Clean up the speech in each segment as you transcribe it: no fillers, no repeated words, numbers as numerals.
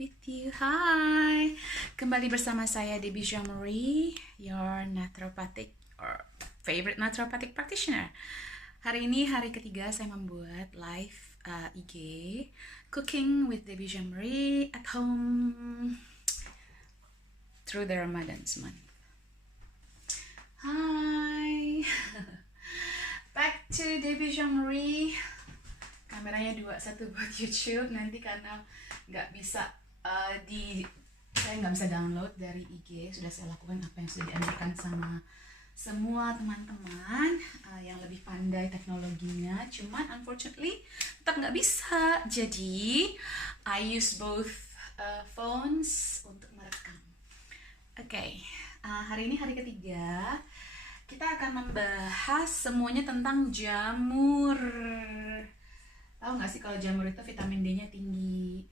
with you. Hai, kembali bersama saya Debbie Jean-Marie, your naturopathic or favorite naturopathic practitioner. Hari ini hari ketiga saya membuat live IG Cooking with Debbie Jean-Marie at home through the Ramadan month. Hai, back to Debbie Jean-Marie. Kameranya dua, satu buat YouTube, nanti karena nggak bisa saya nggak bisa download dari IG. Sudah saya lakukan apa yang sudah dianjurkan sama semua teman-teman yang lebih pandai teknologinya, cuman unfortunately tetap nggak bisa. Jadi I use both phones untuk merekam. Oke, hari ini hari ketiga. Kita akan membahas semuanya tentang jamur. Tahu nggak sih kalau jamur itu vitamin D-nya tinggi.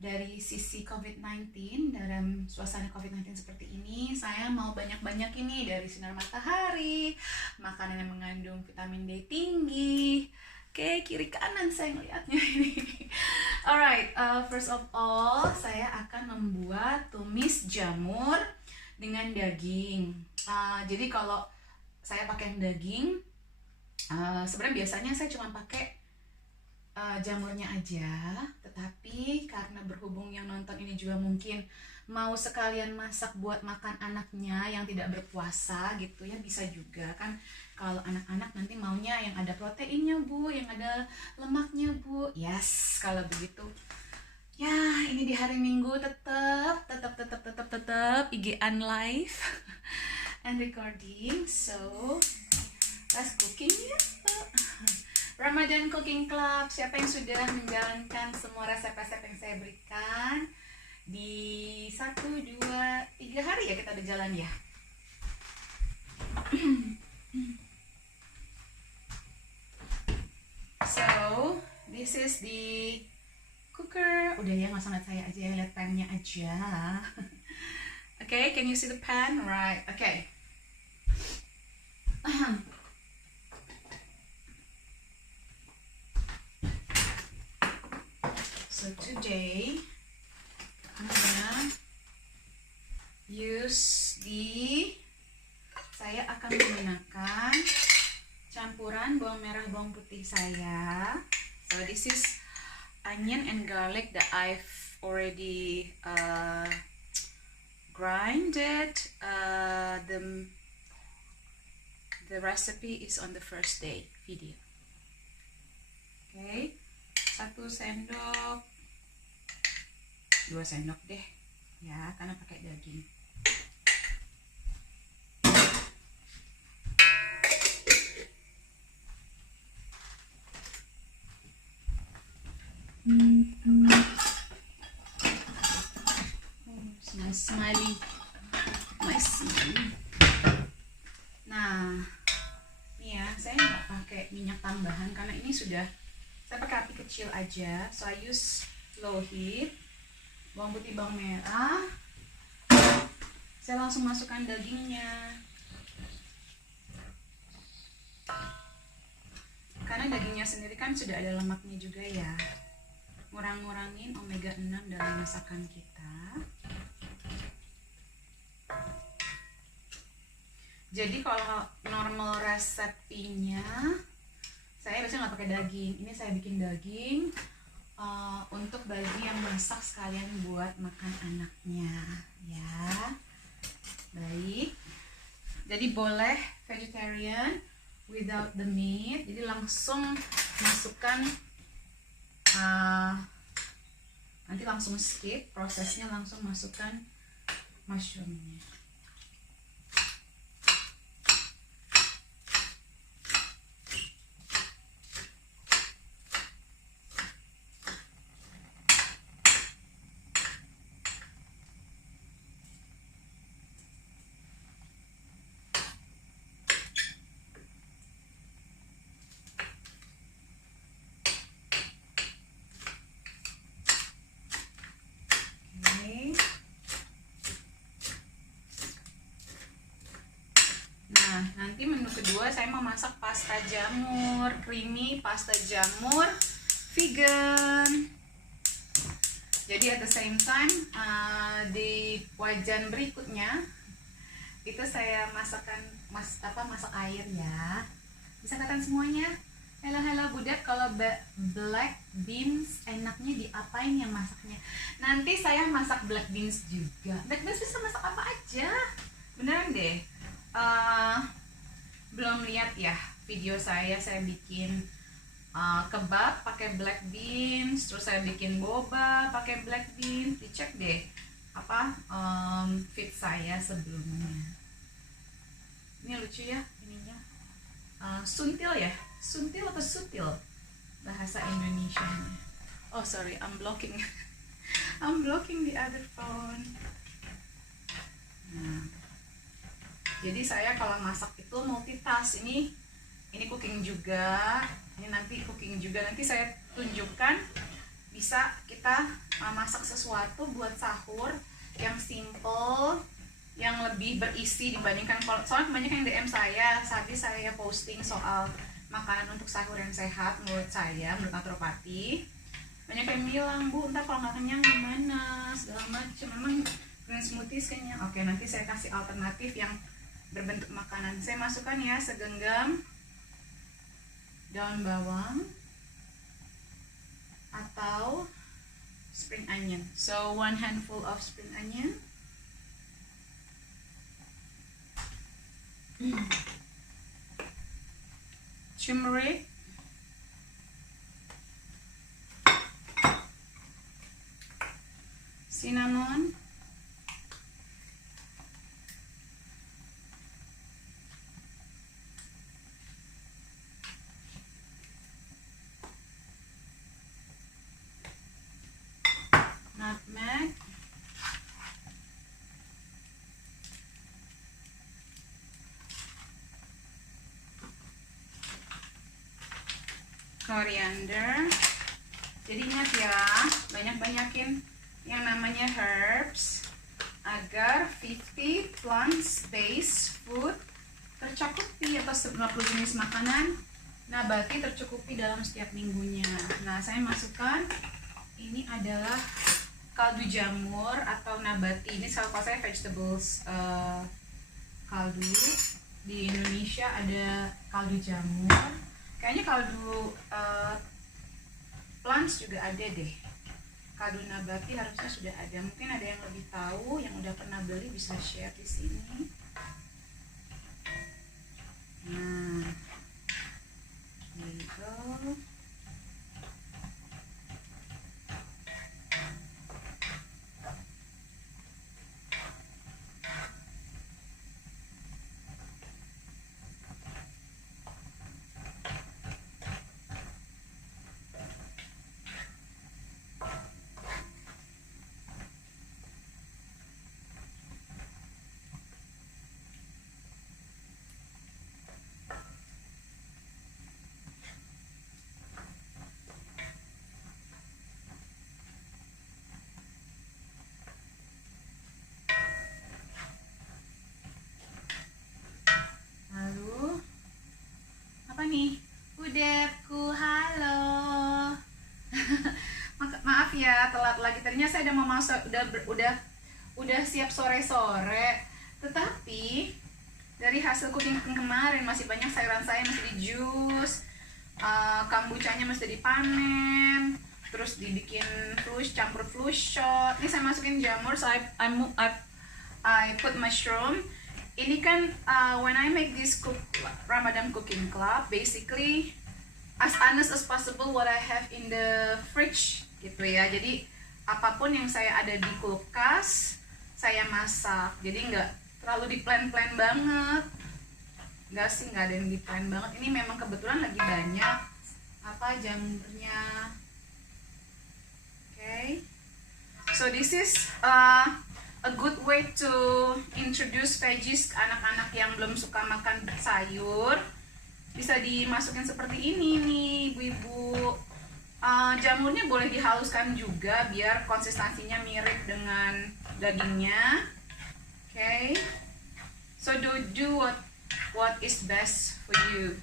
Dari sisi COVID-19, dalam suasana COVID-19 seperti ini, saya mau banyak-banyak ini dari sinar matahari, makanan yang mengandung vitamin D tinggi. Oke, kiri kanan saya ngeliatnya ini. Alright, first of all, saya akan membuat tumis jamur dengan daging. Jadi kalau saya pakai daging, sebenarnya biasanya saya cuma pakai jamurnya aja, tetapi karena berhubung yang nonton ini juga mungkin mau sekalian masak buat makan anaknya yang tidak berpuasa gitu ya, bisa juga kan. Kalau anak-anak nanti maunya yang ada proteinnya bu, yang ada lemaknya bu. Yes, kalau begitu ya ini di hari Minggu tetap IG-an live and recording. So let's cooking ya. Ramadan Cooking Club, siapa yang sudah menjalankan semua resep-resep yang saya berikan di 1, 2, 3 hari ya kita udah jalan ya. So, this is the cooker. Udah ya, nggak sangat saya aja, lihat pan-nya aja. Okay, can you see the pan? Right, okay. So today I'm gonna use saya akan menggunakan campuran bawang merah bawang putih saya. So this is onion and garlic that I've already grinded. The recipe is on the first day video. Okay, 1 sendok, 2 sendok deh ya, karena pakai daging. Smiley. Nah, ini ya, saya nggak pakai minyak tambahan karena ini sudah saya pakai api kecil aja. So I use low heat. Bawang putih, bawang merah. Saya langsung masukkan dagingnya. Karena dagingnya sendiri kan sudah ada lemaknya juga ya. Ngurang-ngurangin omega 6 dalam masakan kita. Jadi kalau normal resepnya saya biasanya nggak pakai daging. Ini saya bikin daging untuk bagi yang masak sekalian buat makan anaknya ya. Baik, jadi boleh vegetarian without the meat. Jadi langsung masukkan nanti langsung skip prosesnya, langsung masukkan mushroomnya. Nah, nanti menu kedua saya mau masak pasta jamur, creamy pasta jamur vegan. Jadi at the same time di wajan berikutnya itu saya masak air ya. Bisa kelihatan semuanya. Halo budak, kalau black beans enaknya diapain ya masaknya? Nanti saya masak black beans juga. Black beans bisa masak apa aja, beneran deh. Belum lihat ya video saya bikin kebab pakai black beans, terus saya bikin boba pakai black beans. Dicek deh feed saya sebelumnya. Ini lucu ya ininya. Suntil ya, suntil atau sutil bahasa Indonesianya. Oh sorry, I'm blocking I'm blocking the other phone. Nah, jadi saya kalau masak itu multitask. Ini cooking juga, ini nanti cooking juga. Nanti saya tunjukkan bisa kita masak sesuatu buat sahur yang simple, yang lebih berisi dibandingkan soalnya banyak yang DM saya tadi saya posting soal makanan untuk sahur yang sehat menurut naturopati. Banyak yang bilang, Bu, ntar kalau nggak kenyang gimana segala macam. Memang green smoothies kenyang. Oke, nanti saya kasih alternatif yang berbentuk makanan. Saya masukkan ya segenggam daun bawang atau spring onion. So 1 handful of spring onion. Turmeric, cinnamon, nutmeg, coriander. Jadi ingat ya, banyak-banyakin yang namanya herbs agar 50 plant-based food tercukupi atau 50 jenis makanan nabati tercukupi dalam setiap minggunya. Nah, saya masukkan ini adalah kaldu jamur atau nabati. Ini kalau saya vegetables kaldu. Di Indonesia ada kaldu jamur. Kayaknya kaldu plants juga ada deh. Kaldu nabati harusnya sudah ada. Mungkin ada yang lebih tahu, yang udah pernah beli bisa share di sini. Nah, gitu. Nih, budekku, halo. Maaf ya telat lagi. Tadinya saya udah mau masuk, udah siap sore-sore. Tetapi dari hasil cooking kemarin masih banyak sayuran saya masih di jus, kambucanya masih dipanen, terus dibikin campur flush shot. Ini saya masukin jamur, so I put mushroom. Ini kan when I make this Ramadan cooking club, basically as honest as possible what I have in the fridge gitu ya. Jadi apapun yang saya ada di kulkas saya masak. Jadi nggak terlalu di plan banget. Nggak ada yang di plan banget. Ini memang kebetulan lagi banyak jamurnya. Okay. So this is a good way to introduce veggies ke anak-anak yang belum suka makan sayur. Bisa dimasukin seperti ini nih, ibu-ibu. Jamurnya boleh dihaluskan juga biar konsistensinya mirip dengan dagingnya. Okay. So do what is best for you.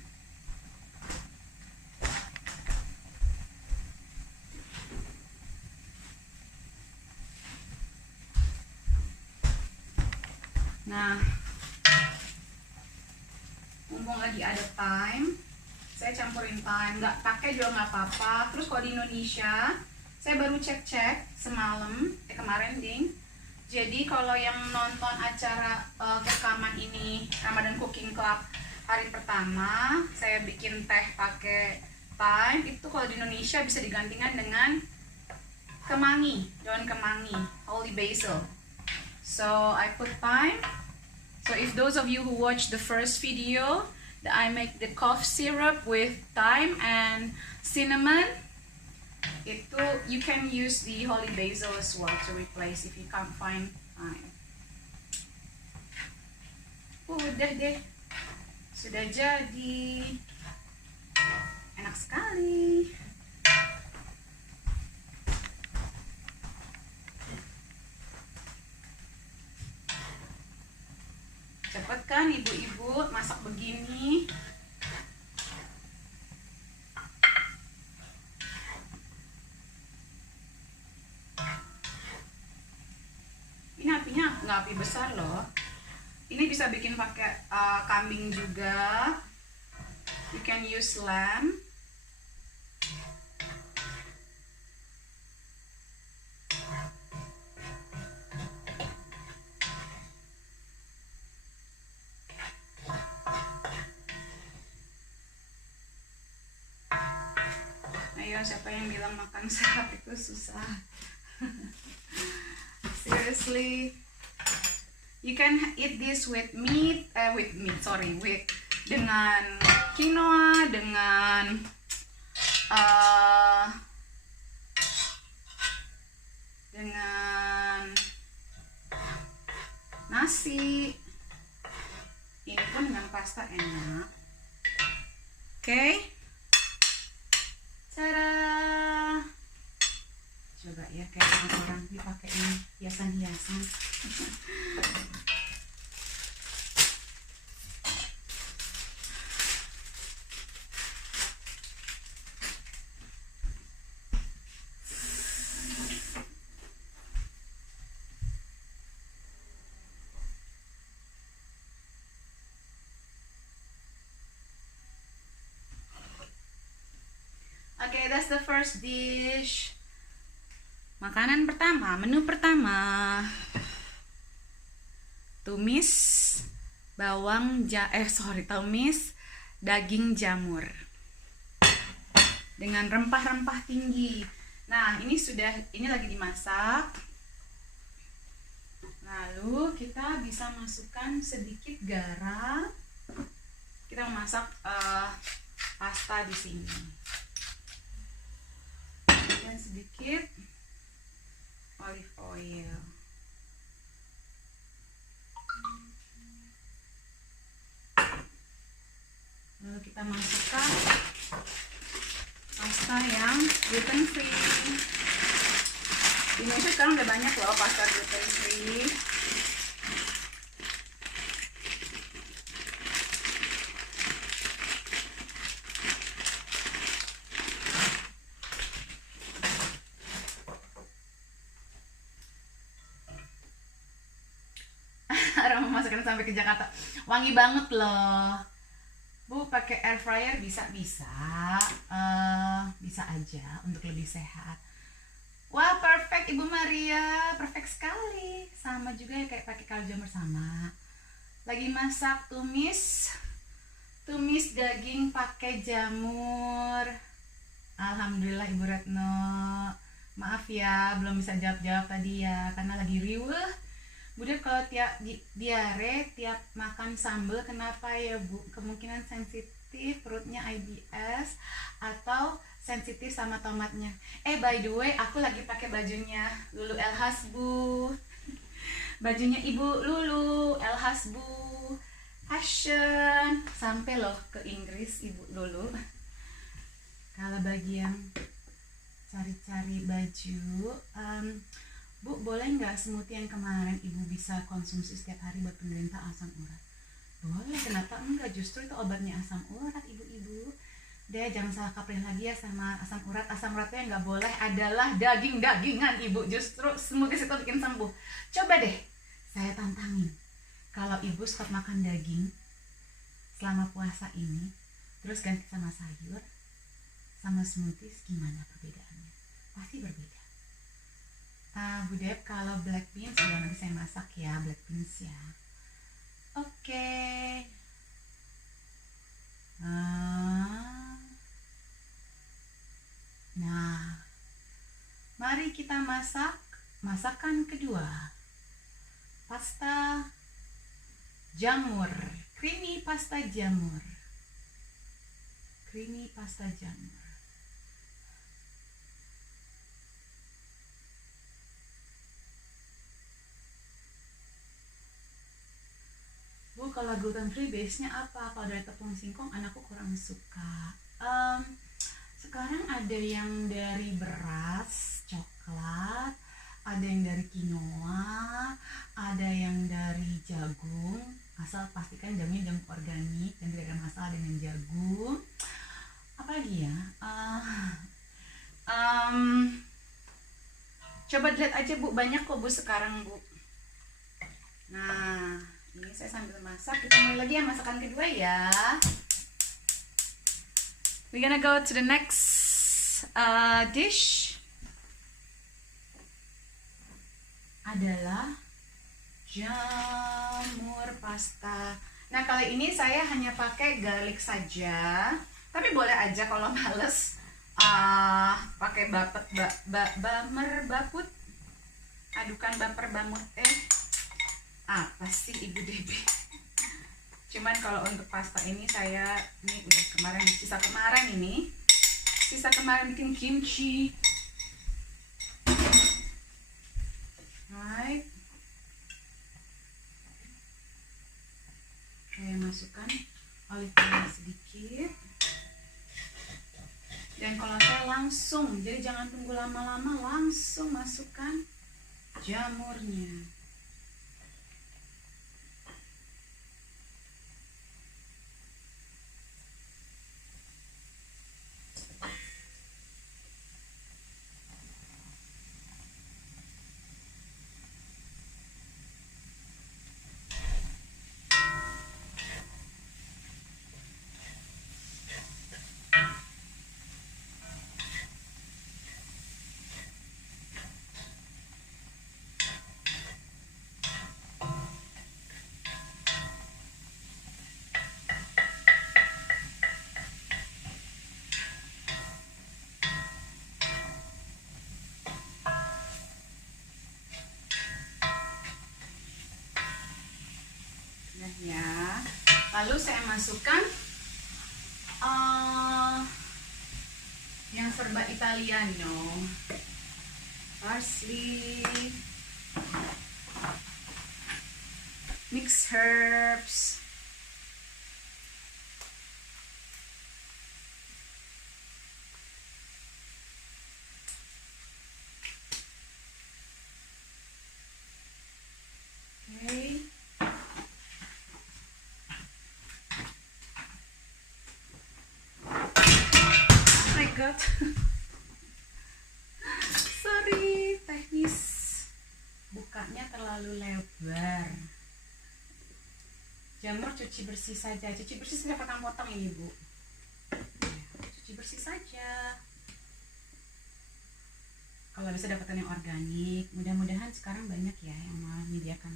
Nah, mumpung lagi ada thyme, saya campurin thyme. Nggak pakai juga nggak apa-apa. Terus kalau di Indonesia, saya baru cek-cek semalam, kemarin ding. Jadi kalau yang nonton acara rekaman ini Ramadan Cooking Club hari pertama, saya bikin teh pakai thyme. Itu kalau di Indonesia bisa digantikan dengan kemangi, daun kemangi, holy basil. So I put thyme. So if those of you who watched the first video that I make the cough syrup with thyme and cinnamon, itu you can use the holy basil as well to replace if you can't find thyme. Udah deh, sudah jadi, enak sekali. Cepet kan ibu-ibu masak begini? Ini apinya nggak api besar loh. Ini bisa bikin pakai kambing juga. You can use lamb. Ayo, siapa yang bilang makan sehat itu susah? Seriously, you can eat this with meat, with dengan quinoa, dengan nasi. Ini pun dengan pasta enak. Oke. Cara coba ya, kayak orang dipakai ini hiasan-hiasan. Okay, that's the first dish. Makanan pertama, menu pertama. Tumis tumis daging jamur dengan rempah-rempah tinggi. Nah, ini lagi dimasak. Lalu kita bisa masukkan sedikit garam. Kita memasak pasta di sini. Dan sedikit olive oil. Lalu kita masukkan pasta yang gluten free. Di Indonesia sekarang udah banyak loh pasta gluten free. Aroma masakan sampai ke Jakarta, wangi banget loh. Bu, pakai air fryer bisa aja untuk lebih sehat. Wah, perfect Ibu Maria, perfect sekali. Sama juga ya kayak pakai kaldu jamur sama. Lagi masak tumis daging pakai jamur. Alhamdulillah Ibu Retno. Maaf ya belum bisa jawab tadi ya karena lagi riweuh. Bude kalau tiap diare, tiap makan sambal, kenapa ya Bu? Kemungkinan sensitif, perutnya IBS, atau sensitif sama tomatnya. By the way, aku lagi pakai bajunya Lulu Elhasbu. Bajunya Ibu Lulu Elhasbu Fashion. Sampai loh ke Inggris Ibu Lulu. Kalau bagi yang cari-cari baju, Bu, boleh nggak smoothie yang kemarin Ibu bisa konsumsi setiap hari buat penderita asam urat? Boleh, kenapa enggak? Justru itu obatnya asam urat, ibu-ibu. Deh, jangan salah kaprah lagi ya sama asam urat. Asam uratnya yang nggak boleh adalah daging-dagingan, Ibu. Justru smoothie itu bikin sembuh. Coba deh, saya tantangin. kalau ibu stop makan daging selama puasa ini, terus ganti sama sayur, sama smoothies, gimana perbedaannya? Pasti berbeda. Bu Dep, kalau black beans, ya nanti saya masak ya, black beans ya. Oke. Nah, mari kita masak masakan kedua. Pasta jamur, creamy pasta jamur. Creamy pasta jamur. Bu, kalau gluten free base-nya apa? Kalau dari tepung singkong anakku kurang suka. Sekarang ada yang dari beras coklat, ada yang dari quinoa, ada yang dari jagung. Asal pastikan jagungnya jagung organik dan tidak ada masalah dengan jagung. Apa lagi ya? Coba lihat aja Bu, banyak kok Bu sekarang Bu. Nah, ini saya sambil masak. Kita mulai lagi yang masakan kedua ya. We're gonna go to the next dish. Adalah jamur pasta. Nah, kali ini saya hanya pakai garlic saja. Tapi boleh aja kalau males pakai bamer baput. Adukan baper bamut apa sih Ibu Debbie? Cuman kalau untuk pasta ini saya udah sisa kemarin bikin kimchi. Right. Saya masukkan olive oil sedikit. Dan kalau saya langsung, jadi jangan tunggu lama-lama, langsung masukkan jamurnya. Ya, lalu saya masukkan yang serba Italiano, parsley, mixed herbs, sorry, teknis bukanya terlalu lebar. Jamur cuci bersih saja. Cuci bersih saya potong-potong ini Bu. Cuci bersih saja. Kalau bisa dapatkan yang organik. Mudah-mudahan sekarang banyak ya yang menyediakan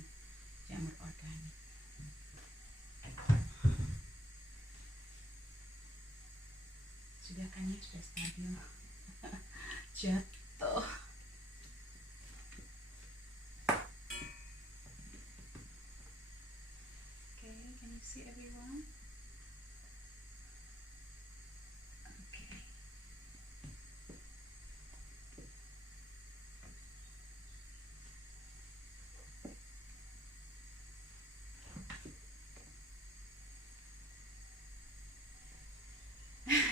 jamur organik. Sudah kan ya, sudah stabil. Jatuh. Okay, can you see everyone? Okay.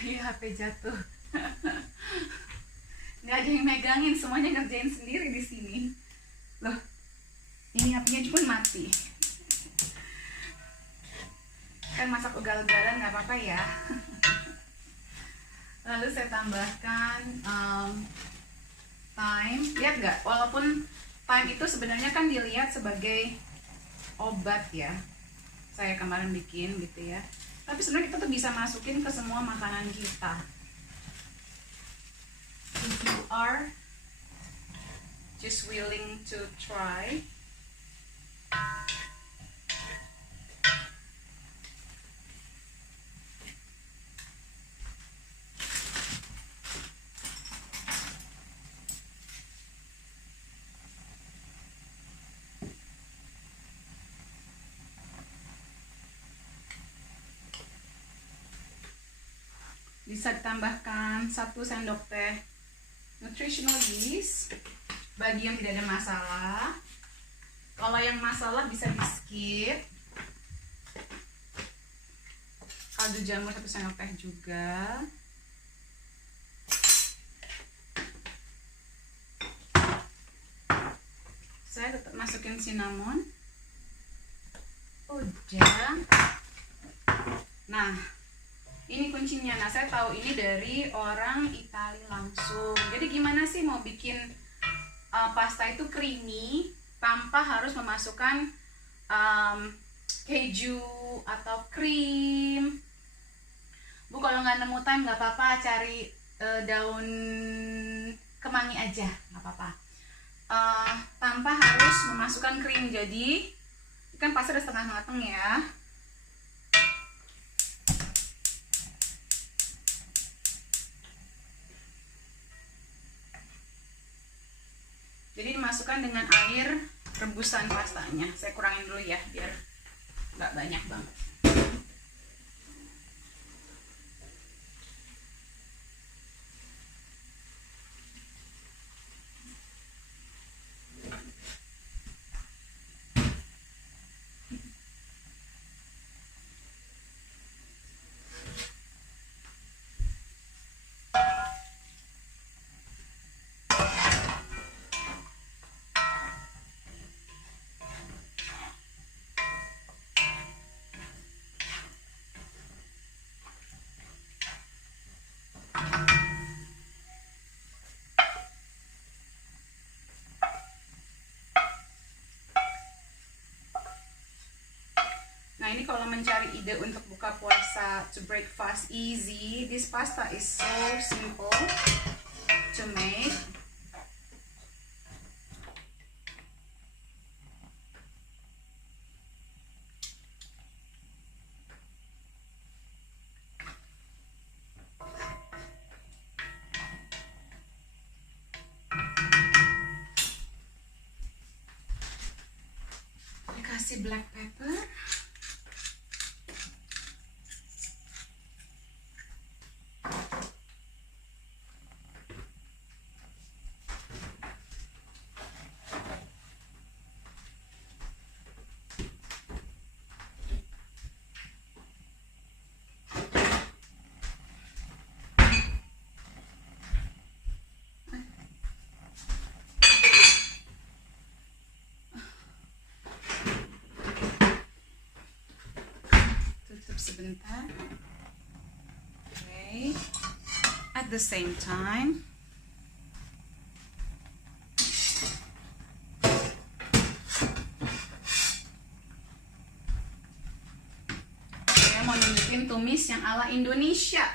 Ya, HP jatuh. Nggak ada yang megangin, semuanya ngerjain sendiri di sini. Loh, ini HP-nya pun mati. Kan masak ugal-ugalan nggak apa-apa ya. Lalu saya tambahkan thyme. Lihat nggak? Walaupun thyme itu sebenarnya kan dilihat sebagai obat ya. Saya kemarin bikin gitu ya. Tapi sebenarnya kita tuh bisa masukin ke semua makanan kita. If you are just willing to try. Bisa ditambahkan 1 sendok teh nutritional yeast bagi yang tidak ada masalah. Kalau yang masalah bisa di skip. Kaldu jamur 1 sendok teh juga. Saya tetap masukin cinnamon. Udah. Nah, ini kuncinya. Nah, saya tahu ini dari orang Italia langsung. Jadi gimana sih mau bikin pasta itu creamy tanpa harus memasukkan keju atau krim? Bu, kalau nggak nemu time nggak apa-apa, cari daun kemangi aja, nggak apa-apa. Tanpa harus memasukkan krim. Jadi kan pasta udah setengah mateng ya. Jadi dimasukkan dengan air rebusan pastanya. Saya kurangin dulu ya biar nggak banyak banget. Nah, ini kalau mencari ide untuk buka puasa, to break fast easy, this pasta is so simple to make. Dikasih black pepper. Sebentar. Okay. At the same time, saya mau nunjukin tumis yang ala Indonesia.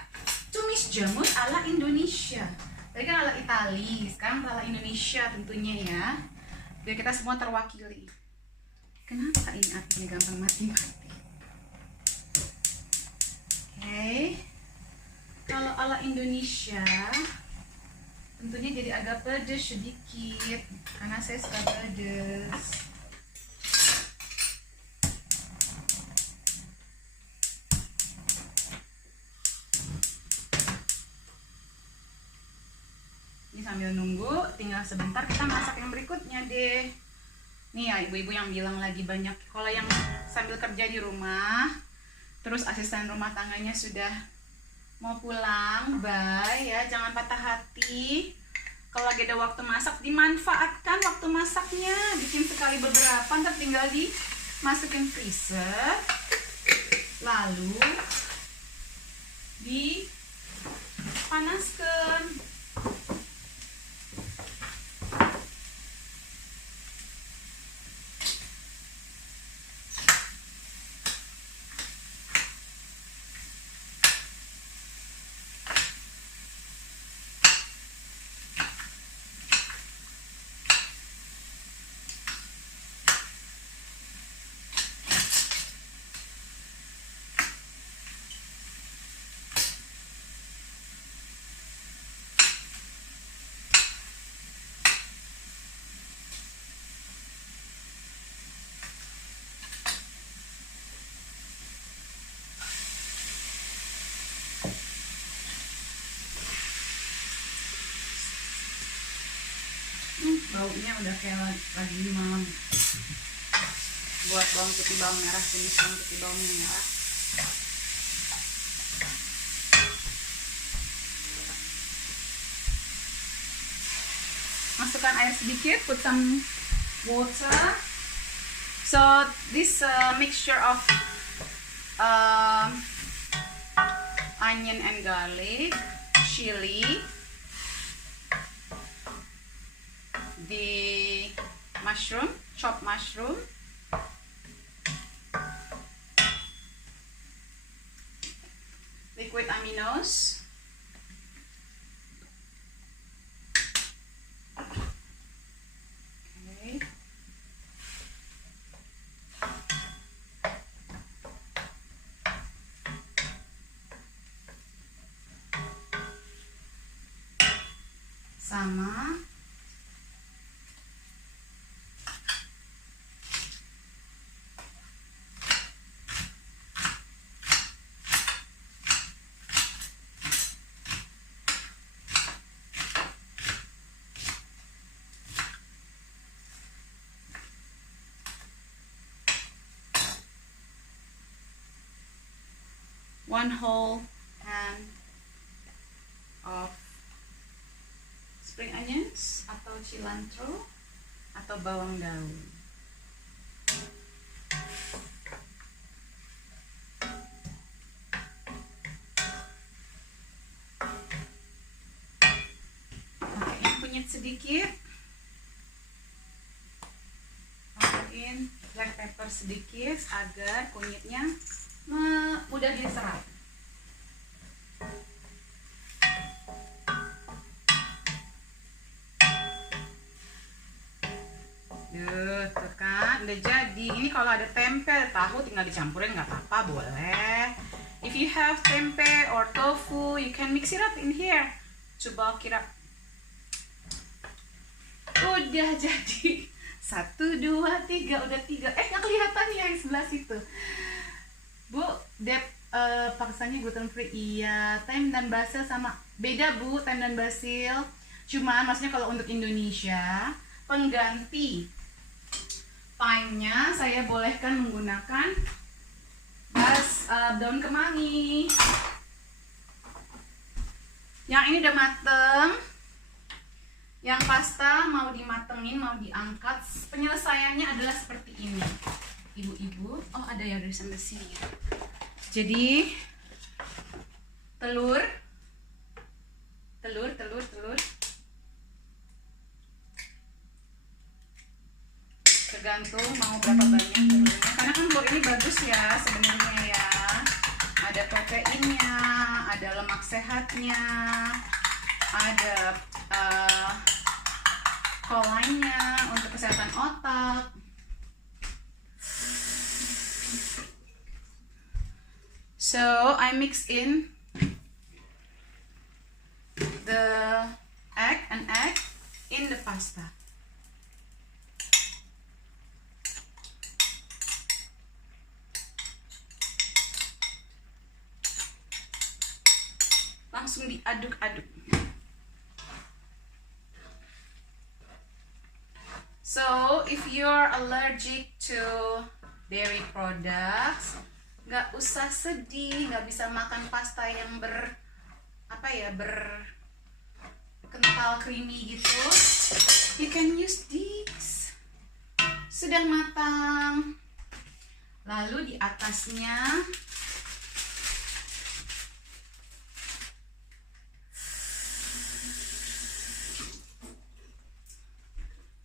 Tumis jamur ala Indonesia. Tadi kan ala Itali, sekarang ala Indonesia tentunya ya. Biar kita semua terwakili. Kenapa ini apinya gampang mati-mati? Oke, kalau ala Indonesia tentunya jadi agak pedes sedikit karena saya suka pedes. Ini sambil nunggu, tinggal sebentar kita masak yang berikutnya deh. Nih ya ibu-ibu yang bilang lagi banyak, kalau yang sambil kerja di rumah terus asisten rumah tangganya sudah mau pulang, bye ya, jangan patah hati. Kalau lagi ada waktu masak, dimanfaatkan waktu masaknya, bikin sekali beberapa, ntar tinggal dimasukin freezer, lalu dipanaskan. Baunya udah kayak lagi malam. Buat bawang putih bawang merah, jenis bawang putih bawang merah. Masukkan air sedikit, put some water. So this mixture of onion and garlic, chili, the mushroom, chopped mushroom, liquid aminos, okay, sama 1 whole can of spring onions atau cilantro atau bawang daun. Pakai yang kunyit sedikit, masukin black pepper sedikit agar kunyitnya mudah diserap. Tuh kan, udah jadi. Ini kalau ada tempe, tahu tinggal dicampurin nggak apa-apa, boleh. If you have tempe or tofu, you can mix it up in here to bulk it up. Udah jadi. 1, 2, 3, udah 3. Nggak kelihatan ya yang sebelah situ. Bu, paksanya gluten free iya, thyme dan basil sama beda Bu, thyme dan basil. Cuman maksudnya kalau untuk Indonesia pengganti thyme-nya saya bolehkan menggunakan daun kemangi. Yang ini udah mateng. Yang pasta mau dimatengin, mau diangkat, penyelesaiannya adalah seperti ini. Ibu-ibu, oh ada ya dari sampai sini ya. Jadi telur tergantung mau berapa banyak telurnya, karena kan telur ini bagus ya sebenarnya ya, ada proteinnya, ada lemak sehatnya, ada kolainnya untuk kesehatan otak. So I mix in the an egg in the pasta. Langsung diaduk-aduk. So if you're allergic to dairy products, nggak usah sedih, nggak bisa makan pasta yang berkental creamy gitu. You can use this. Sudah matang. Lalu di atasnya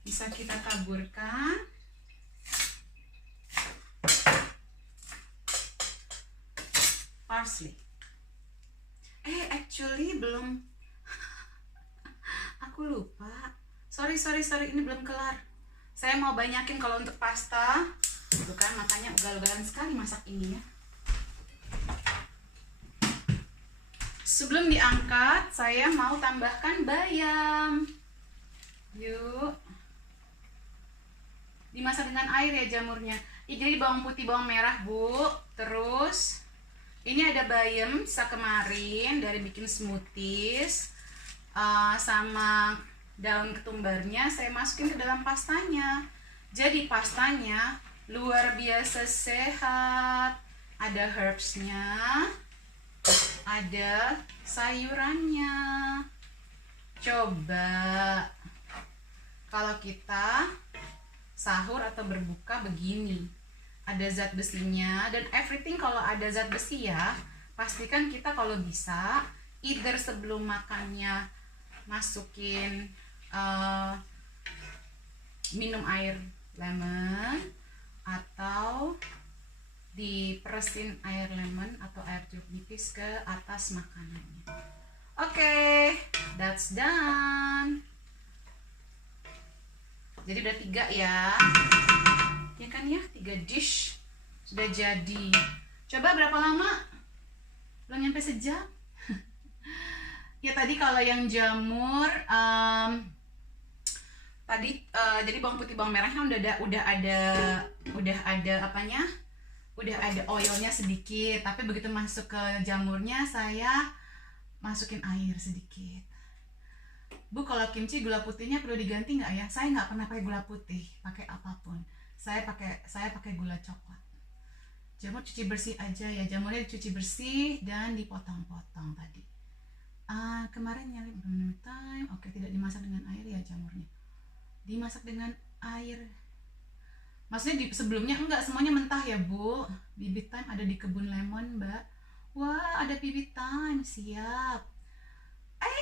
bisa kita taburkan parsley. Actually belum. Aku lupa. Sorry, ini belum kelar. Saya mau banyakin kalau untuk pasta. Bukan, makanya ugal-ugalan sekali masak ini ya. Sebelum diangkat, saya mau tambahkan bayam. Yuk. Dimasak dengan air ya jamurnya. Jadi bawang putih, bawang merah Bu. Terus ini ada bayam sisa kemarin dari bikin smoothies, sama daun ketumbarnya saya masukin ke dalam pastanya. Jadi pastanya luar biasa sehat. Ada herbsnya, ada sayurannya. Coba kalau kita sahur atau berbuka begini, ada zat besinya dan everything. Kalau ada zat besi ya, pastikan kita kalau bisa either sebelum makannya masukin minum air lemon, atau diperesin air lemon atau air jeruk nipis ke atas makanannya. Oke, that's done. Jadi udah 3 ya. Ya kan ya, 3 dish sudah jadi. Coba berapa lama? Belum nyampe sejam. Ya tadi kalau yang jamur tadi jadi bawang putih bawang merahnya udah ada apanya? Udah ada oilnya sedikit, tapi begitu masuk ke jamurnya saya masukin air sedikit. Bu, kalau kimchi gula putihnya perlu diganti nggak ya? Saya nggak pernah pakai gula putih, pakai apapun. Saya pakai gula coklat. Jamur cuci bersih aja ya, jamurnya dicuci bersih dan dipotong-potong tadi. Kemarin nyari minum time. Oke, tidak dimasak dengan air ya jamurnya. Dimasak dengan air. Maksudnya sebelumnya enggak semuanya mentah ya, Bu. Bibit time ada di kebun lemon, Mbak. Wah, ada bibit time, siap.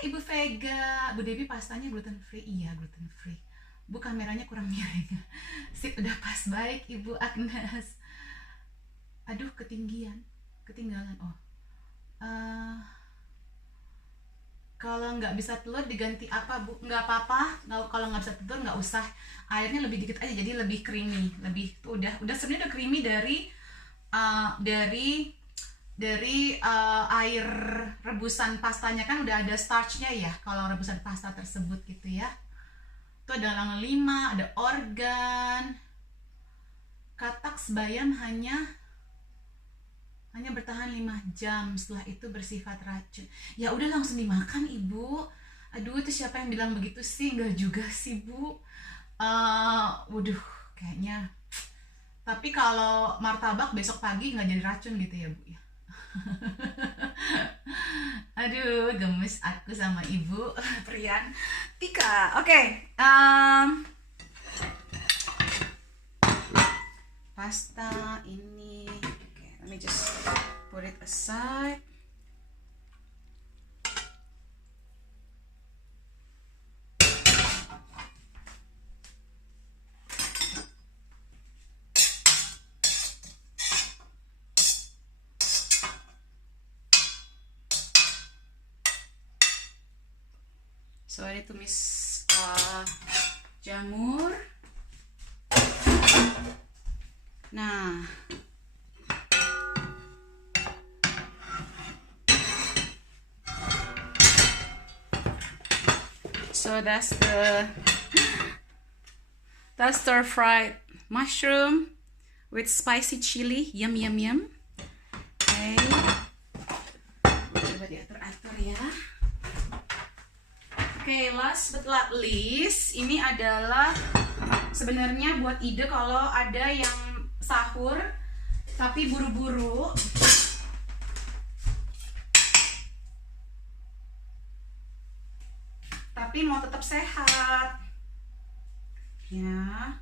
Ibu Vega, Bu Devi pastanya gluten free. Iya, gluten free. Bu, kameranya kurang miring. Sip, udah pas. Baik, Ibu Agnes. Aduh, ketinggalan. Kalau nggak bisa telur diganti apa, Bu? Nggak apa-apa. Kalau nggak bisa telur nggak usah. Airnya lebih dikit aja, jadi lebih creamy. Udah sebenarnya udah creamy dari air rebusan pastanya, kan udah ada starchnya ya kalau rebusan pasta tersebut gitu ya. Itu ada lango 5, ada organ. Katak sebayam hanya bertahan 5 jam, setelah itu bersifat racun. Ya udah langsung dimakan, Ibu. Aduh, itu siapa yang bilang begitu sih? Enggak juga sih, Bu. Waduh, kayaknya. Tapi kalau martabak besok pagi nggak jadi racun gitu ya, Bu ya. Aduh, gemes aku sama Ibu Priyan Tika. Oke, pasta ini. Let me just put it aside. So I need to mix jamur. Nah, so that's stir fried mushroom with spicy chili. Yum yum yum. Okay. Coba diatur-atur ya. Oke, last but not least, ini adalah sebenarnya buat ide kalau ada yang sahur tapi buru-buru. Tapi mau tetap sehat. Ya.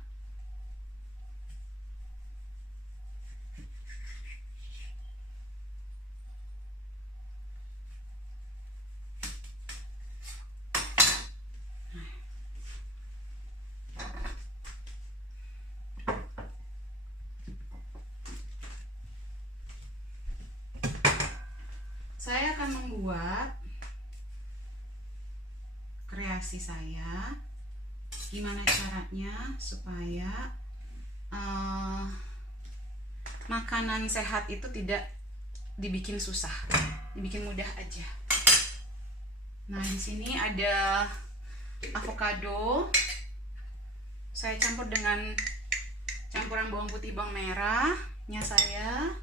Saya akan membuat kreasi saya. Gimana caranya supaya makanan sehat itu tidak dibikin susah, dibikin mudah aja. Nah, di sini ada avocado. Saya campur dengan campuran bawang putih bawang merahnya saya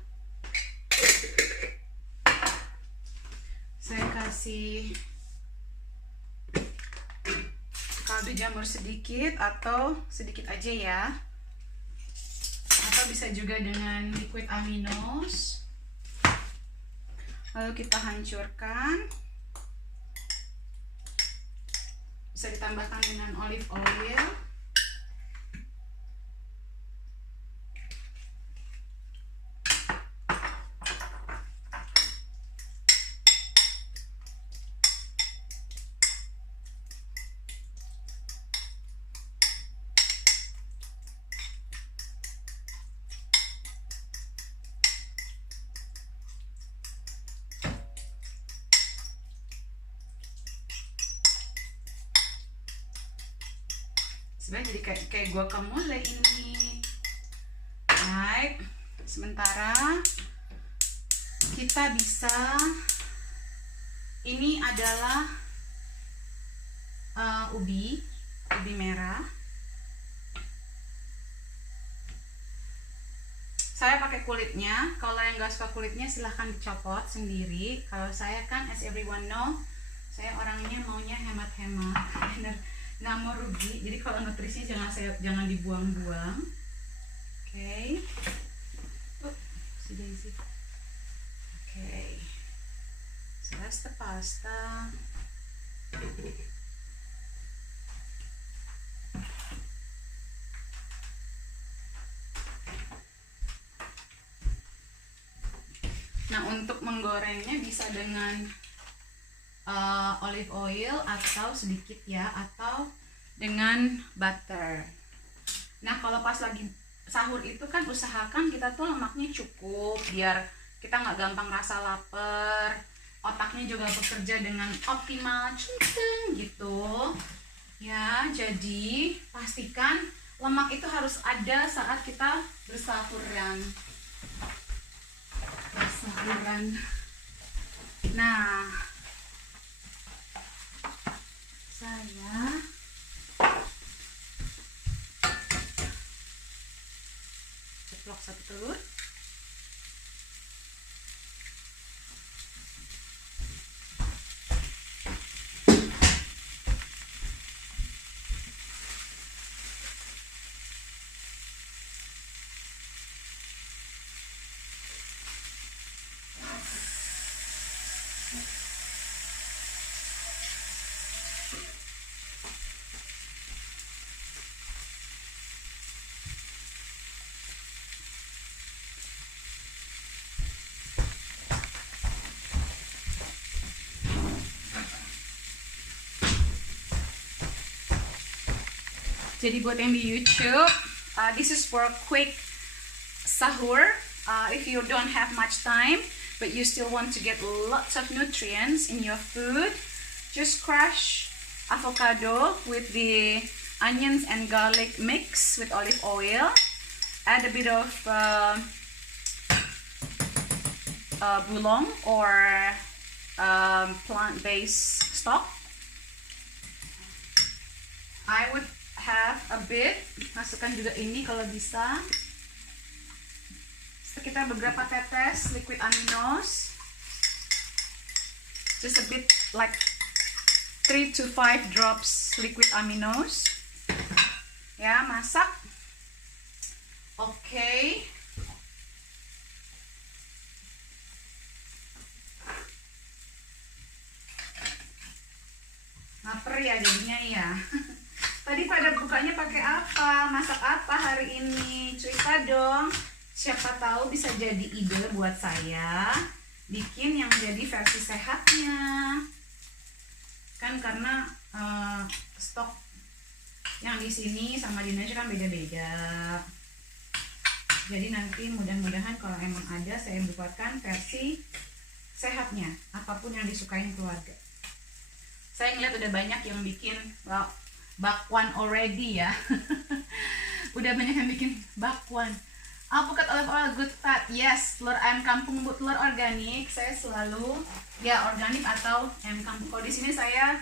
kasih kaldu jamur sedikit atau sedikit aja ya, atau bisa juga dengan liquid aminos. Lalu kita hancurkan, bisa ditambahkan dengan olive oil. Sebenarnya jadi kayak guacamole ini. Right. Sementara kita bisa, ini adalah ubi merah. Saya pakai kulitnya. Kalau yang nggak suka kulitnya silahkan dicopot sendiri. Kalau saya kan, as everyone know, saya orangnya maunya hemat-hemat, nggak mau rugi. Jadi kalau nutrisinya jangan dibuang-buang. Oke. Si Daisy. Oke. Resta pasta. Nah, untuk menggorengnya bisa dengan olive oil atau sedikit ya, atau dengan butter. Nah, kalau pas lagi sahur itu kan usahakan kita tuh lemaknya cukup biar kita nggak gampang rasa lapar, otaknya juga bekerja dengan optimal gitu ya. Jadi pastikan lemak itu harus ada saat kita bersahuran. Nah, saya ceplok satu telur. Jadi buat yang di YouTube, this is for a quick sahur. If you don't have much time, but you still want to get lots of nutrients in your food, just crush avocado with the onions and garlic mix with olive oil. Add a bit of bouillon or plant-based stock. I would have a bit, masukkan juga ini kalau bisa, sekitar beberapa tetes liquid aminos, just a bit like 3 to 5 drops liquid aminos ya. Masak. Oke. Lapar ya jadinya ya. Tadi pada bukanya pakai apa? Masak apa hari ini? Cerita dong. Siapa tahu bisa jadi ide buat saya bikin yang jadi versi sehatnya. Kan karena stok yang di sini sama di Indonesia kan beda-beda. Jadi nanti mudah-mudahan kalau emang ada, saya buatkan versi sehatnya, apapun yang disukain keluarga. Saya ngeliat udah banyak yang bikin bakwan already ya. Udah banyak yang bikin bakwan. Alpukat olive oil good fat. Yes, telur ayam kampung bu, telur organik. Saya selalu ya organik atau ayam kampung. Kalau di sini saya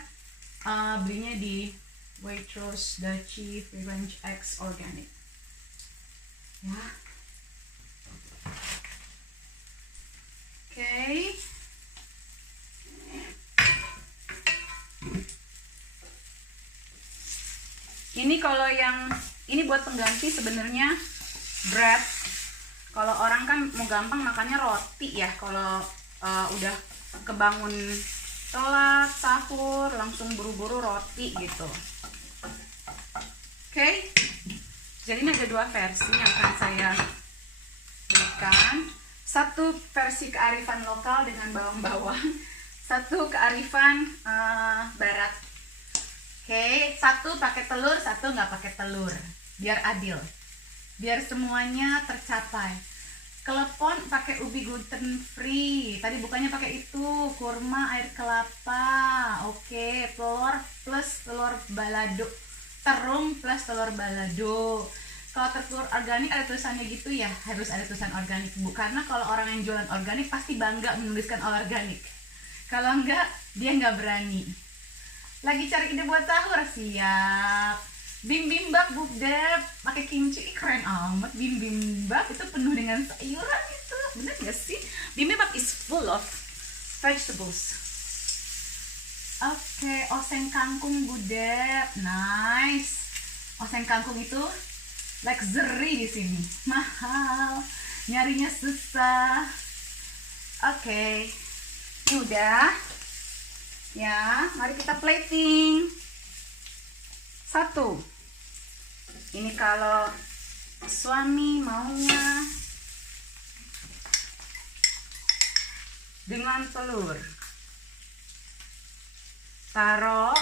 belinya di Waitrose The Chief Revenge X organic. Ya. Oke. kalau yang ini buat pengganti sebenarnya bread. Kalau orang kan mau gampang makannya roti ya. Kalau udah kebangun telat sahur langsung buru-buru roti gitu. Oke. Jadi ini ada dua versi yang akan saya berikan. Satu versi kearifan lokal dengan bawang-bawang, satu kearifan barat. Oke, satu pakai telur, satu nggak pakai telur, biar adil, biar semuanya tercapai. Klepon pakai ubi gluten free. Tadi bukannya pakai itu, kurma air kelapa. Oke, telur plus telur balado, terung plus telur balado. Kalau telur organik ada tulisannya gitu ya, harus ada tulisan organik Bu, karena kalau orang yang jualan organik pasti bangga menuliskan organik. Kalau enggak, dia nggak berani. Lagi cari ide buat sahur? Siap. Bibimbap Bu Dep, pakai kimchi. Keren amat. Bibimbap itu penuh dengan sayuran gitu. Bener nggak sih? Bibimbap is full of vegetables. Oke, oseng kangkung Bu Dep. Nice. Oseng kangkung itu luxury di sini. Mahal. Nyarinya susah. Oke. Ini udah. Ya, mari kita plating. Satu. Ini kalau suami maunya dengan telur. Taruh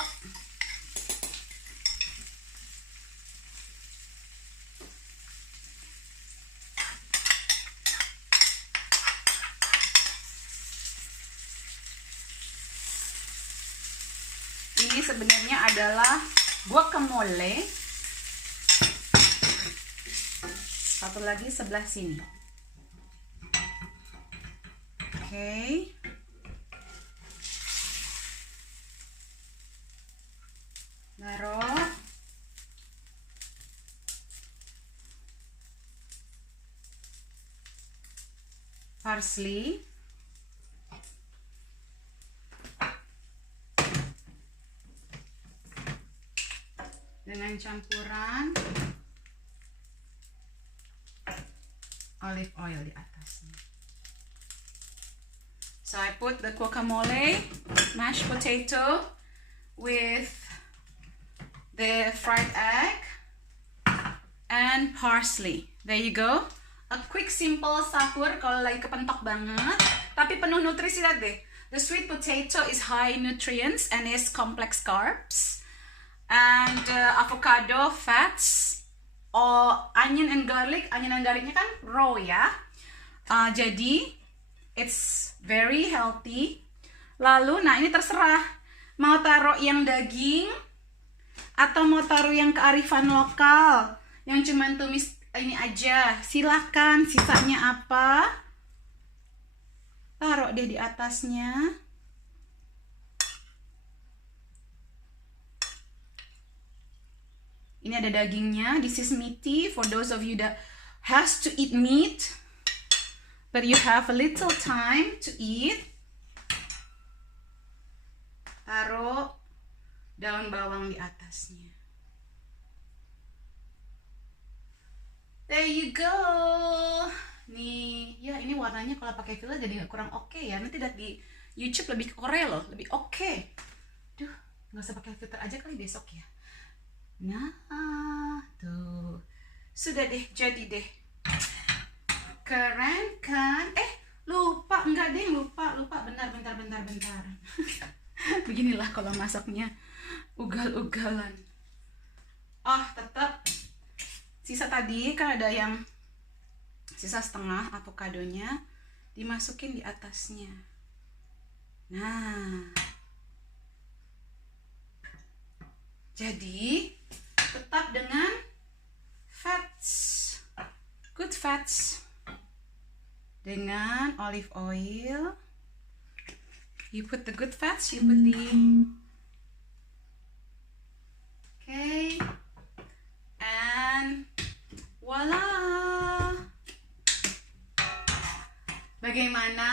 ini sebenarnya adalah guacamole. Satu lagi sebelah sini. Oke. Naruh. Parsley. Dengan campuran olive oil di atasnya. So I put the guacamole, mashed potato with the fried egg and parsley. There you go. A quick simple sahur kalau lagi kepentok banget, tapi penuh nutrisi. Lihat deh. The sweet potato is high nutrients and is complex carbs. And avocado fats, onion and garlicnya kan raw ya, jadi it's very healthy. Lalu nah ini terserah mau taruh yang daging atau mau taruh yang kearifan lokal yang cuman tumis ini aja, silahkan. Sisanya apa taruh deh di atasnya. Ini ada dagingnya. This is meaty for those of you that has to eat meat, but you have a little time to eat. Taruh daun bawang di atasnya. There you go. Nih, ya ini warnanya kalau pakai filter jadi kurang oke ya. Nanti lihat di YouTube lebih ke Korea loh, lebih oke. Duh, nggak usah pakai filter aja kali besok ya. Nah, tuh. Sudah deh, jadi deh. Keren kan? Lupa, enggak deh, lupa. Bentar. Beginilah kalau masaknya ugal-ugalan. Tetap sisa tadi kan ada yang sisa setengah avokadonya dimasukin di atasnya. Nah. Jadi tetap dengan fats, good fats, dengan olive oil. You put the good fats, you put the okay, and voila. Bagaimana?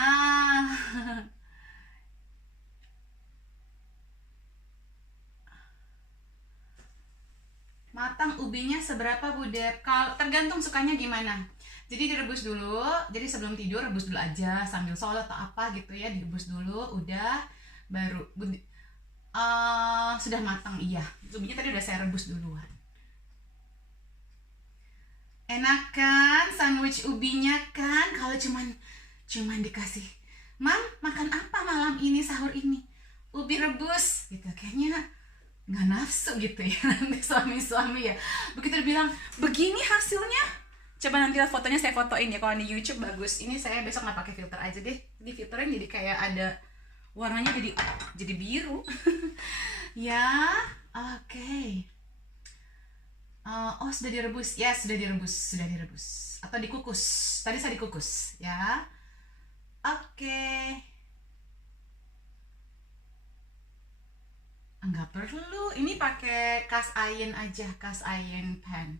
Matang matang ubinya seberapa Bu Dep? Kalau tergantung sukanya gimana. Jadi direbus dulu, jadi sebelum tidur rebus dulu aja sambil sholat atau apa gitu ya, direbus dulu, udah baru sudah matang. Iya, ubinya tadi udah saya rebus duluan. Enak kan sandwich ubinya kan? Kalau cuman dikasih, Mam makan apa malam ini sahur ini? Ubi rebus gitu, kayaknya nggak nafsu gitu ya nanti suami-suami ya. Begitu bilang begini hasilnya, coba nanti fotonya saya fotoin ya, kalau di YouTube bagus. Ini saya besok nggak pakai filter aja deh, di filterin jadi kayak ada warnanya jadi biru. Ya, oke. Oh sudah direbus ya, sudah direbus atau dikukus. Tadi saya dikukus ya. Oke. Enggak perlu, ini pakai cast iron aja, cast iron pan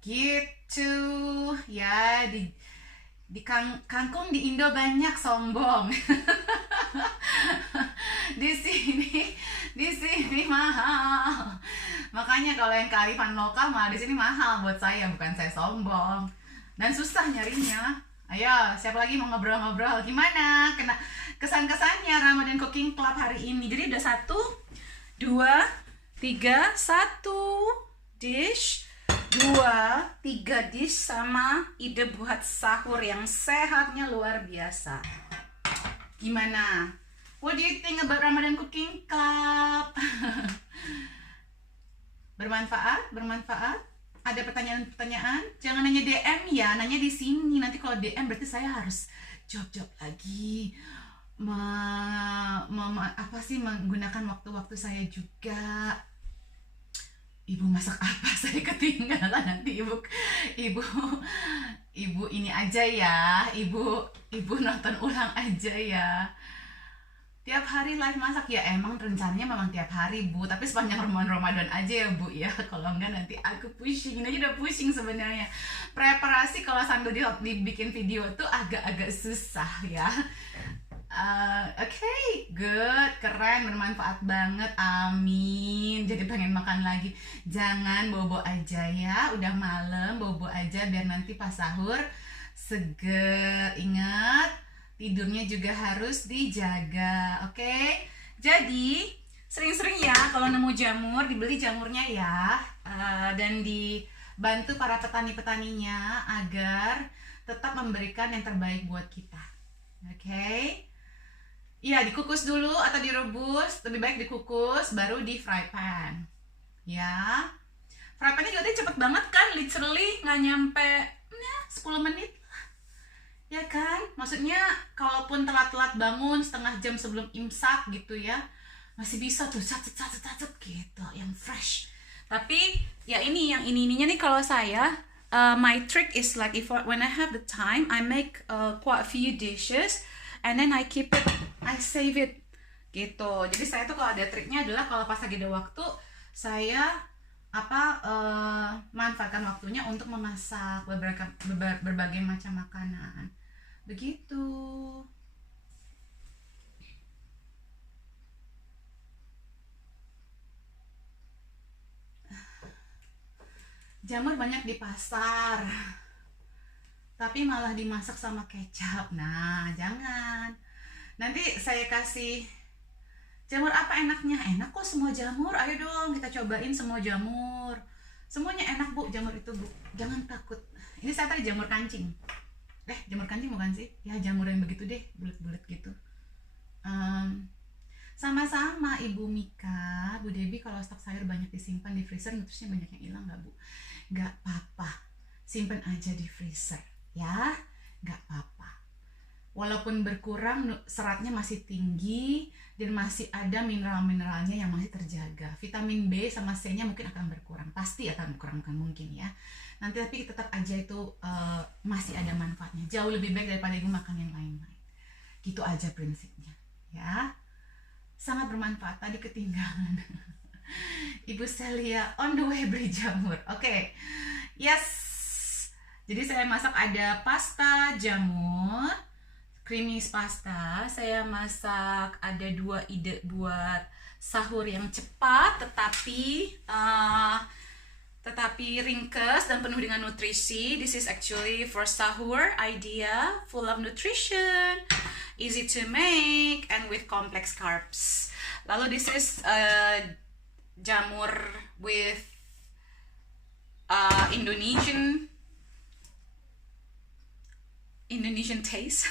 gitu ya. Di kangkung di Indo banyak, sombong. di sini mahal, makanya kalau yang kearifan lokal mah di sini mahal buat saya, bukan saya sombong dan susah nyarinya. Ayo, siapa lagi mau ngobrol-ngobrol? Gimana kesan-kesannya Ramadan Cooking Club hari ini? Jadi udah 1, 2, 3, 1 dish, 2, 3 dish sama ide buat sahur yang sehatnya luar biasa. Gimana? What do you think about Ramadan Cooking Club? Bermanfaat? Ada pertanyaan-pertanyaan? Jangan nanya DM ya, nanya di sini. Nanti kalau DM berarti saya harus jawab lagi. Menggunakan waktu-waktu saya juga. Ibu masak apa? Saya ketinggalan. Nanti ibu ini aja ya. Ibu nonton ulang aja ya. Tiap hari live masak ya, emang rencananya memang tiap hari Bu, tapi sepanjang Ramadan aja ya Bu ya. Kalau enggak nanti aku pusing, ini aja udah pusing sebenarnya. Preparasi kalau sambil dibikin video tuh agak-agak susah ya. Oke, good, keren, bermanfaat banget, amin. Jadi pengen makan lagi. Jangan bobo aja ya, udah malam bobo aja biar nanti pas sahur seger. Ingat, tidurnya juga harus dijaga, oke? Jadi sering-sering ya kalau nemu jamur, dibeli jamurnya ya, dan dibantu para petani-petaninya agar tetap memberikan yang terbaik buat kita, oke? Iya, dikukus dulu atau direbus, lebih baik dikukus baru di fry pan, ya. Fry pannya juga cepet banget kan, literally nggak nyampe 10 menit. Ya kan, maksudnya kalaupun telat-telat bangun setengah jam sebelum imsak gitu ya, masih bisa tuh catet gitu, yang fresh. Tapi ya ininya nih kalau saya, my trick is like when I have the time, I make quite a few dishes and then I save it gitu. Jadi saya tuh kalau ada triknya adalah kalau pas lagi ada waktu, saya manfaatkan waktunya untuk memasak berbagai macam makanan begitu. Jamur banyak di pasar, tapi malah dimasak sama kecap. Nah, jangan. Nanti saya kasih jamur apa enaknya. Enak kok semua jamur, ayo dong kita cobain semua jamur. Semuanya enak Bu, jamur itu Bu, jangan takut. Ini saya tadi jamur kancing. Jamur kancing bukan sih? Ya jamur yang begitu deh, bulat-bulat gitu. Sama-sama Ibu Mika, Bu Debbie, kalau stok sayur banyak disimpan di freezer, nutrisinya banyak yang hilang nggak Bu? Nggak apa-apa, simpan aja di freezer ya, nggak apa-apa. Walaupun berkurang, seratnya masih tinggi dan masih ada mineral-mineralnya yang masih terjaga. Vitamin B sama C-nya mungkin akan berkurang, pasti akan berkurang, bukan mungkin ya. Nanti tapi tetap aja itu masih ada manfaatnya. Jauh lebih baik daripada ibu makan yang lain-lain. Gitu aja prinsipnya, ya. Sangat bermanfaat. Tadi ketinggalan. Ibu Celia on the way beli jamur. Oke, yes. Jadi saya masak ada pasta jamur, creamy pasta. Saya masak ada 2 ide buat sahur yang cepat tetapi tetapi ringkas dan penuh dengan nutrisi. This is actually for sahur idea, full of nutrition, easy to make, and with complex carbs. Lalu this is jamur with Indonesian taste.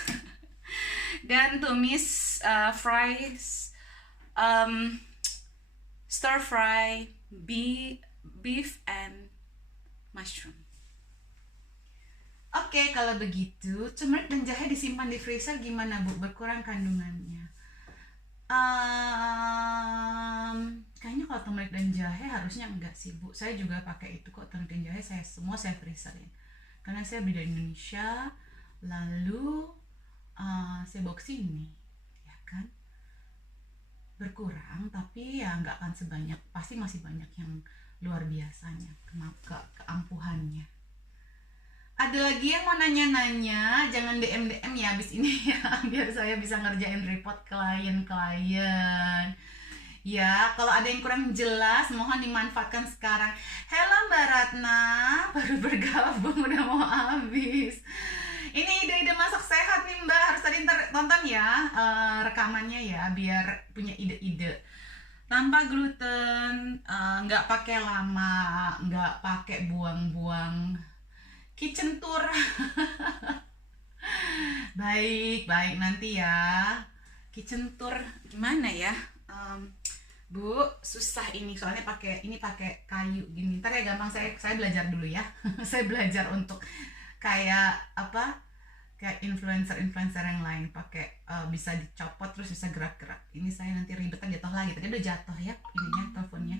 Dan tumis fries, stir fry beef and mushroom. Oke, kalau begitu turmeric dan jahe disimpan di freezer gimana Bu? Berkurang kandungannya? Kayaknya kalau turmeric dan jahe harusnya enggak sih Bu. Saya juga pakai itu kok, turmeric dan jahe saya freezerin. Karena saya beli dari Indonesia, lalu saya bawa ke sini, ya kan? Berkurang, tapi ya nggak akan sebanyak, pasti masih banyak yang luar biasanya keampuhannya. Ada lagi yang mau nanya-nanya, jangan DM ya abis ini ya, biar saya bisa ngerjain report klien-klien. Ya, kalau ada yang kurang jelas, mohon dimanfaatkan sekarang. Halo Mbak Ratna, baru bergabung, udah mau habis. Ini ide-ide masak sehat nih Mbak, harus tadi tonton ya rekamannya ya, biar punya ide-ide. Tanpa gluten, nggak pakai lama, nggak pakai buang-buang kitchen tour. Baik nanti ya. Kitchen tour gimana ya? Bu, susah ini soalnya pakai kayu gini. Ntar ya gampang, saya belajar dulu ya. Saya belajar untuk kayak kayak influencer yang lain pakai bisa dicopot terus bisa gerak-gerak. Ini saya nanti ribetan jatuh lagi. Tadi udah jatuh ya ininya, teleponnya.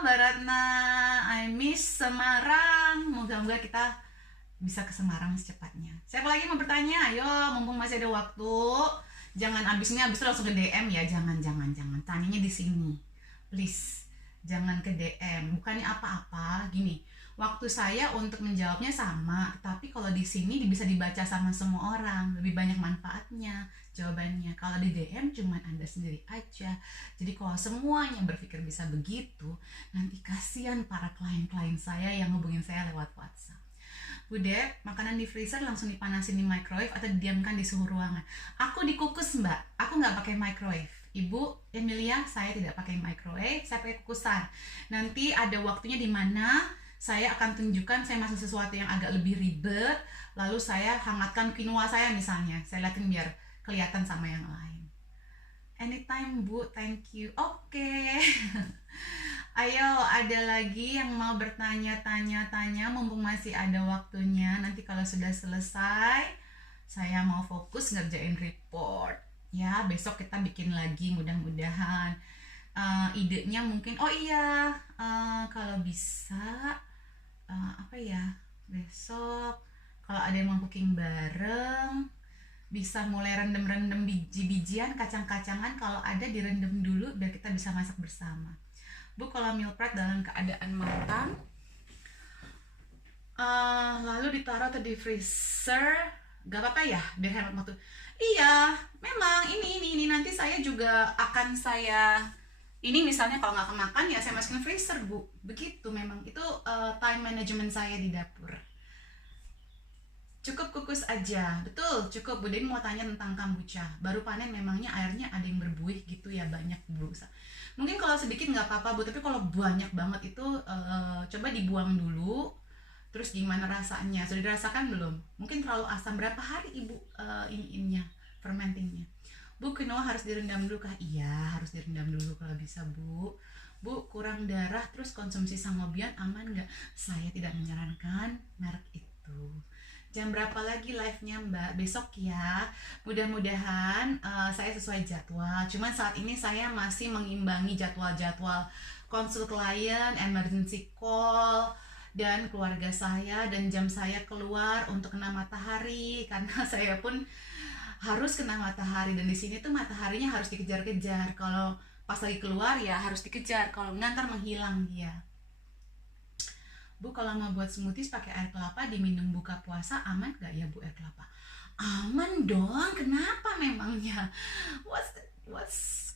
Mbak Ratna, I miss Semarang. Moga-moga kita bisa ke Semarang secepatnya. Siapa lagi mau bertanya? Ayo, mumpung masih ada waktu. Jangan habis itu langsung ke DM ya. Jangan. Tanyanya di sini. Please. Jangan ke DM. Bukannya apa-apa. Gini, waktu saya untuk menjawabnya sama, tapi kalau di sini bisa dibaca sama semua orang. Lebih banyak manfaatnya jawabannya. Kalau di DM cuma Anda sendiri aja. Jadi kalau semuanya berpikir bisa begitu, nanti kasihan para klien-klien saya yang hubungin saya lewat WhatsApp. Bude, makanan di freezer langsung dipanasin di microwave atau didiamkan di suhu ruangan? Aku dikukus Mbak, aku nggak pakai microwave. Ibu Emilia, saya tidak pakai microwave, saya pakai kukusan. Nanti ada waktunya di mana saya akan tunjukkan saya masak sesuatu yang agak lebih ribet, lalu saya hangatkan quinoa saya misalnya. Saya liatin biar kelihatan sama yang lain. Anytime Bu, thank you. Oke. Ayo, ada lagi yang mau bertanya-tanya, mumpung masih ada waktunya. Nanti kalau sudah selesai, saya mau fokus ngerjain report. Ya, besok kita bikin lagi mudah-mudahan. Idenya mungkin, kalau bisa, besok kalau ada yang mau cooking bareng, bisa mulai rendem biji-bijian, kacang-kacangan, kalau ada direndam dulu biar kita bisa masak bersama. Bu, kalau meal prep dalam keadaan matang, lalu ditaruh atau di freezer, gak apa-apa ya, biar hemat waktu. Iya, memang ini nanti saya juga akan ini misalnya kalau nggak kemakan ya saya masukin freezer Bu. Begitu memang, itu time management saya di dapur. Cukup kukus aja, betul, cukup. Budin mau tanya tentang kombucha. Baru panen memangnya airnya ada yang berbuih gitu ya, banyak Bu. Mungkin kalau sedikit nggak apa-apa Bu, tapi kalau banyak banget itu coba dibuang dulu. Terus gimana rasanya? Sudah dirasakan belum? Mungkin terlalu asam. Berapa hari Ibu ininya, fermentingnya? Bu, quinoa harus direndam dulu kah? Iya, harus direndam dulu kalau bisa Bu. Bu, kurang darah terus konsumsi sangobion aman nggak? Saya tidak menyarankan merek itu. Jam berapa lagi live-nya Mbak? Besok ya. Mudah-mudahan saya sesuai jadwal. Cuman saat ini saya masih mengimbangi jadwal-jadwal konsul klien, emergency call, dan keluarga saya, dan jam saya keluar untuk kena matahari karena saya pun harus kena matahari, dan di sini tuh mataharinya harus dikejar-kejar. Kalau pas lagi keluar ya harus dikejar, kalau ngantar menghilang dia. Bu, kalau mau buat smoothies pakai air kelapa diminum buka puasa aman gak ya Bu air kelapa? Aman dong, kenapa memangnya?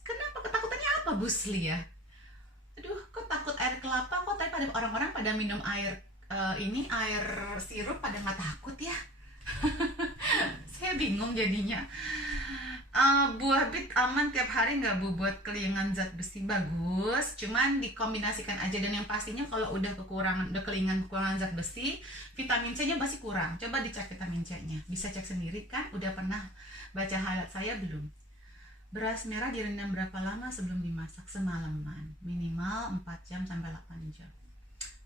Kenapa, ketakutannya apa Bu Sli ya? Aduh, kok takut air kelapa? Kok tadi pada orang-orang pada minum air air sirup pada nggak takut ya? Saya bingung jadinya. Buah bit aman tiap hari nggak Bu buat kelingan zat besi? Bagus, cuman dikombinasikan aja. Dan yang pastinya kalau udah kekurangan zat besi, vitamin C nya pasti kurang. Coba dicek vitamin C nya, bisa cek sendiri kan. Udah pernah baca highlight saya belum? Beras merah direndam berapa lama sebelum dimasak? Semalaman, minimal 4 jam sampai 8 jam.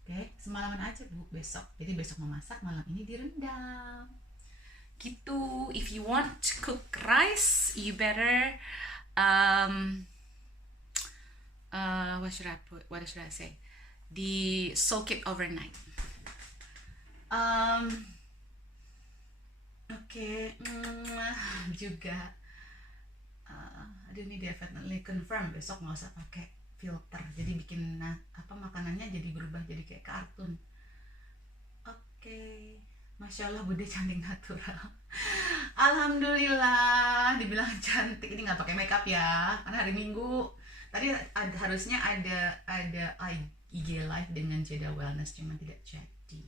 Oke, semalaman aja Bu, besok. Jadi besok memasak, malam ini direndam. Gitu. If you want to cook rice, you better what should I say? Soak it overnight. Oke, juga. Aduh, ini definitely confirm besok nggak usah pakai filter. Jadi bikin makanannya jadi berubah jadi kayak kartun. Oke. Masya Allah, Bude cantik natural. Alhamdulillah, dibilang cantik. Ini nggak pakai makeup ya, karena hari Minggu. Tadi harusnya ada IG live dengan Jeda Wellness, cuma tidak jadi.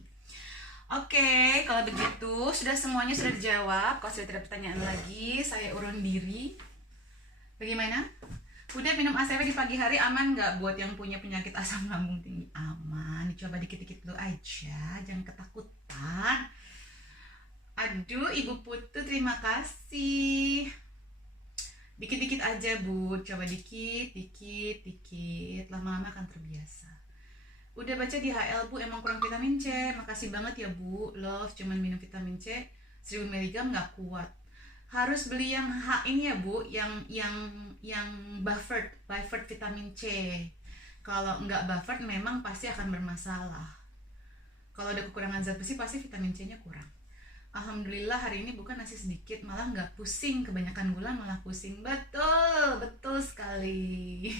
Oke, kalau begitu semuanya sudah dijawab. Kalau sudah tidak pertanyaan lagi, saya urun diri. Bagaimana? Udah minum ACV di pagi hari aman nggak buat yang punya penyakit asam lambung tinggi? Aman, dicoba dikit-dikit dulu aja, jangan ketakutan. Aduh, Ibu Putu terima kasih. Dikit-dikit aja Bu, coba dikit, lama-lama akan terbiasa. Udah baca di HL Bu, emang kurang vitamin C. Makasih banget ya Bu, love, cuman minum vitamin C 1000 mg nggak kuat. Harus beli yang ini ya Bu, yang buffered vitamin C. Kalau nggak buffered memang pasti akan bermasalah. Kalau ada kekurangan zat besi pasti vitamin C-nya kurang. Alhamdulillah hari ini bukan nasi sedikit, malah nggak pusing. Kebanyakan gula malah pusing. Betul sekali.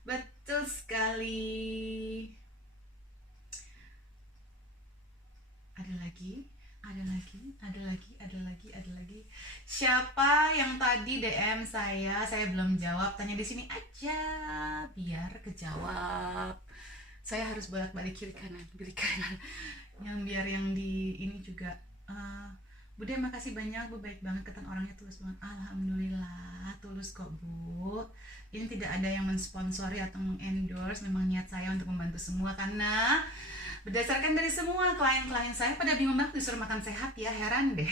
Betul sekali. Ada lagi. Siapa yang tadi DM saya belum jawab, tanya di sini aja biar kejawab. Saya harus bolak-balik kiri kanan. Biar yang di ini juga. Bude, makasih banyak Bu, baik banget, ketan orangnya tulus banget. Alhamdulillah tulus kok Bu. Ini tidak ada yang mensponsori atau mengendorse, memang niat saya untuk membantu semua, karena berdasarkan dari semua klien-klien saya pada bingung banget disuruh makan sehat ya, heran deh.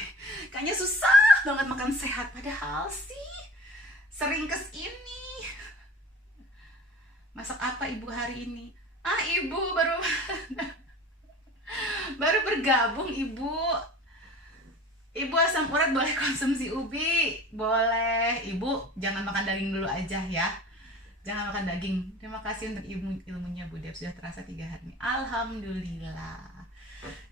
Kayaknya susah banget makan sehat, padahal sih sering kesini. Masak apa Ibu hari ini? Ibu baru bergabung Ibu. Ibu asam urat boleh konsumsi ubi? Boleh. Ibu jangan makan daging dulu aja ya. Jangan makan daging. Terima kasih untuk ilmunya Bu Dep, sudah terasa 3 hari. Alhamdulillah.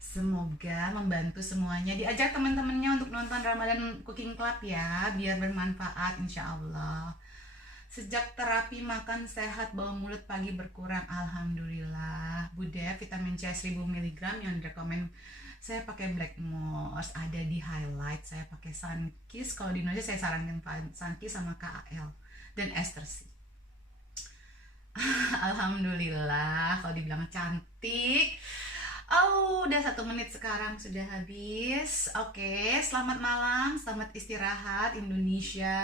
Semoga membantu semuanya. Diajak teman-temannya untuk nonton Ramadan Cooking Club ya, biar bermanfaat insya Allah. Sejak terapi makan sehat, bau mulut pagi berkurang. Alhamdulillah. Bu Dep, vitamin C 1000 mg yang direkomend saya pakai Black Moss, ada di highlight. Saya pakai Sunkist. Kalau di Indonesia saya sarankan Sunkist sama KAL dan Ester C. Alhamdulillah, kalau dibilang cantik. Udah 1 menit sekarang sudah habis. Oke, selamat malam, selamat istirahat Indonesia.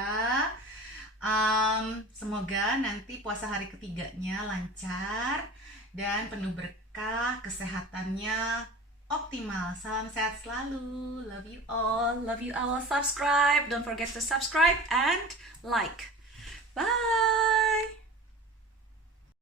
Semoga nanti puasa hari ketiganya lancar dan penuh berkah, kesehatannya optimal. Salam sehat selalu. Love you all. Love you all. Subscribe. Don't forget to subscribe and like. Bye.